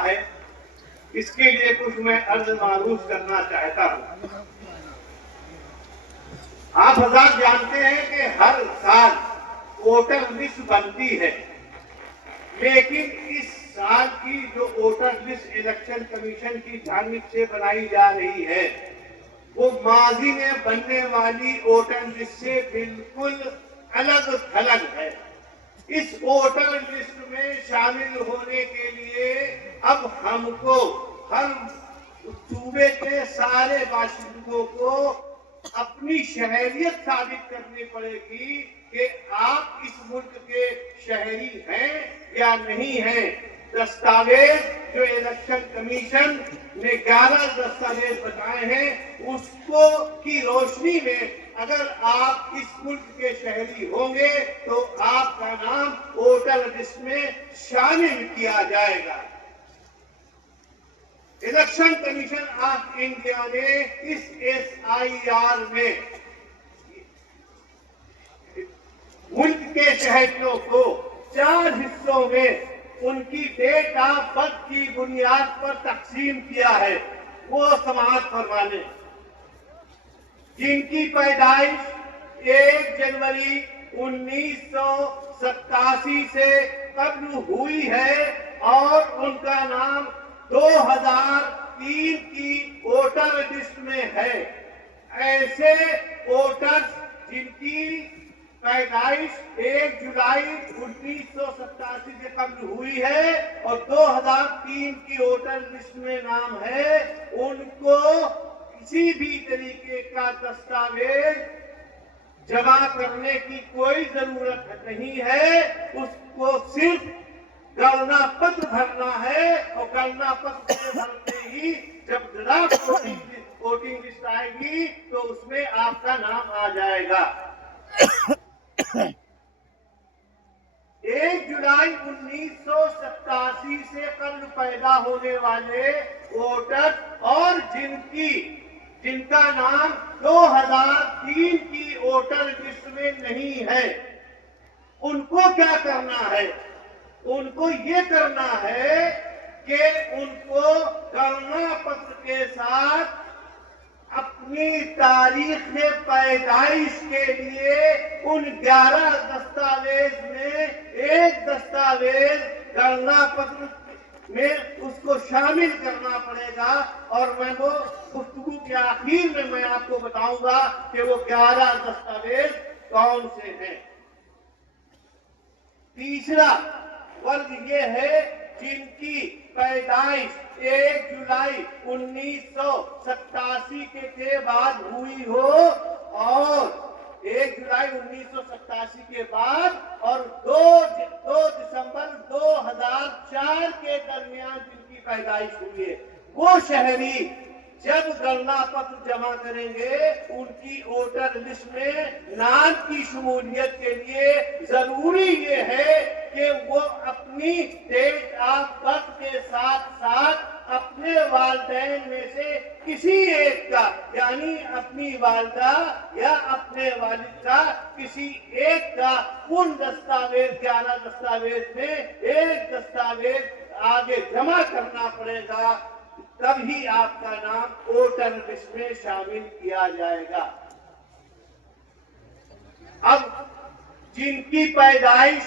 है, इसके लिए कुछ मैं अर्ज मारूफ करना चाहता हूँ। आप हज़रात जानते हैं कि हर साल वोटर लिस्ट बनती है, लेकिन इस साल की जो वोटर लिस्ट इलेक्शन कमीशन की जानिब से बनाई जा रही है वो माजी में बनने वाली वोटर लिस्ट से बिल्कुल अलग थलग है। इस वोटर लिस्ट में शामिल होने के लिए अब हमको हर सूबे के सारे बाशिंदों को अपनी शहरियत साबित करनी पड़ेगी कि आप इस मुल्क के शहरी हैं या नहीं हैं। दस्तावेज जो इलेक्शन कमीशन ने 11 दस्तावेज बताए हैं उसको की रोशनी में अगर आप इस मुल्क के शहरी होंगे तो आपका नाम वोटर लिस्ट में शामिल किया जाएगा। इलेक्शन कमीशन ऑफ इंडिया ने इस SIR में मुल्क के शहरियों को 4 हिस्सों में उनकी डेट ऑफ बर्थ की बुनियाद पर तकसीम किया है। वो समाअत फरमाने जिनकी पैदाइश 1 जनवरी 1987 से कब्ल हुई है और उनका नाम 2003 की वोटर लिस्ट में है। ऐसे वोटर्स जिनकी पैदाइश 1 जुलाई 1987 से कब्ल हुई है और 2003 की वोटर लिस्ट में नाम है, उनको किसी भी तरीके का दस्तावेज जमा करने की कोई जरूरत नहीं है। उसको सिर्फ गणना पत्र भरना है और गणना पत्र भरते ही जब ड्राफ्ट वोटिंग लिस्ट आएगी तो उसमें आपका नाम आ जाएगा। 1 जुलाई 1987 से कब्ल पैदा होने वाले वोटर और जिनका नाम 2003 की वोटर लिस्ट में नहीं है, उनको क्या करना है? उनको ये करना है कि उनको गणना पत्र के साथ अपनी तारीख पैदाइश के लिए उन 11 दस्तावेज में एक दस्तावेज गणना पत्र में उसको शामिल करना पड़ेगा और मैं वो गुफ्तगू के आखिर में मैं आपको बताऊंगा कि वो 11 दस्तावेज कौन से हैं। तीसरा वर्ग ये है जिनकी पैदाइश 1 जुलाई 1987 के बाद हुई हो और 1 जुलाई 1987 के बाद और 2 दिसंबर 2004 के दरमियान जिनकी पैदाइश हुई है, वो शहरी जब गणना पत्र जमा करेंगे उनकी वोटर लिस्ट में नाम की शमूलियत के लिए जरूरी ये है कि वो अपनी डेट ऑफ बर्थ के साथ साथ अपने वालिदैन में से किसी एक का यानी अपनी वालिदा या अपने वालिद का किसी एक का उन दस्तावेज 11 दस्तावेज में एक दस्तावेज आगे जमा करना पड़ेगा, तभी आपका नाम वोटर लिस्ट में शामिल किया जाएगा। अब जिनकी पैदाइश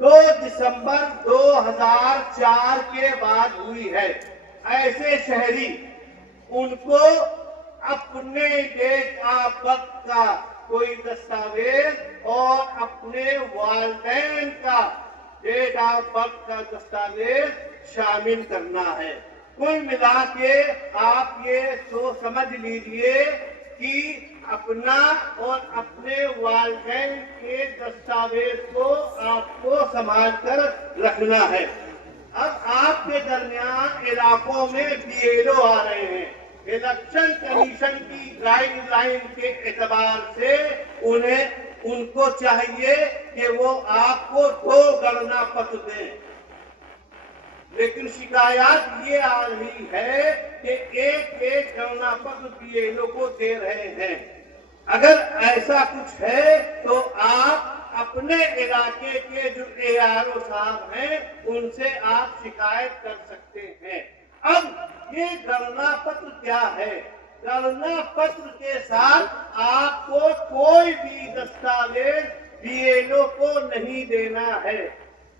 2 दिसंबर 2004 के बाद हुई है, ऐसे शहरी उनको अपने डेट ऑफ बर्थ का कोई दस्तावेज और अपने वालिदैन का डेट ऑफ बर्थ का दस्तावेज शामिल करना है। कुल मिला के आप ये तो समझ लीजिए कि अपना और अपने वालिदैन के दस्तावेज को आपको संभाल कर रखना है। अब आपके दरमियान इलाकों में BLO आ रहे हैं। इलेक्शन कमीशन की गाइडलाइन के एतबार से उनको चाहिए कि वो आपको 2 गणना पत्र दें, लेकिन शिकायत ये आ रही है कि एक गणना पत्र BLO को दे रहे हैं। अगर ऐसा कुछ है तो आप अपने इलाके के जो ARO साहब हैं उनसे आप शिकायत कर सकते हैं। अब ये गणना पत्र क्या है? गणना पत्र के साथ आपको कोई भी दस्तावेज BLO को नहीं देना है।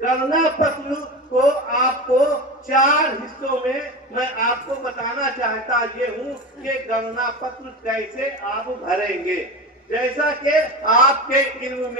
गणना पत्र को आपको 4 हिस्सों में मैं आपको बताना चाहता ये हूँ कि गणना पत्र कैसे आप भरेंगे। जैसा कि आपके इल्म में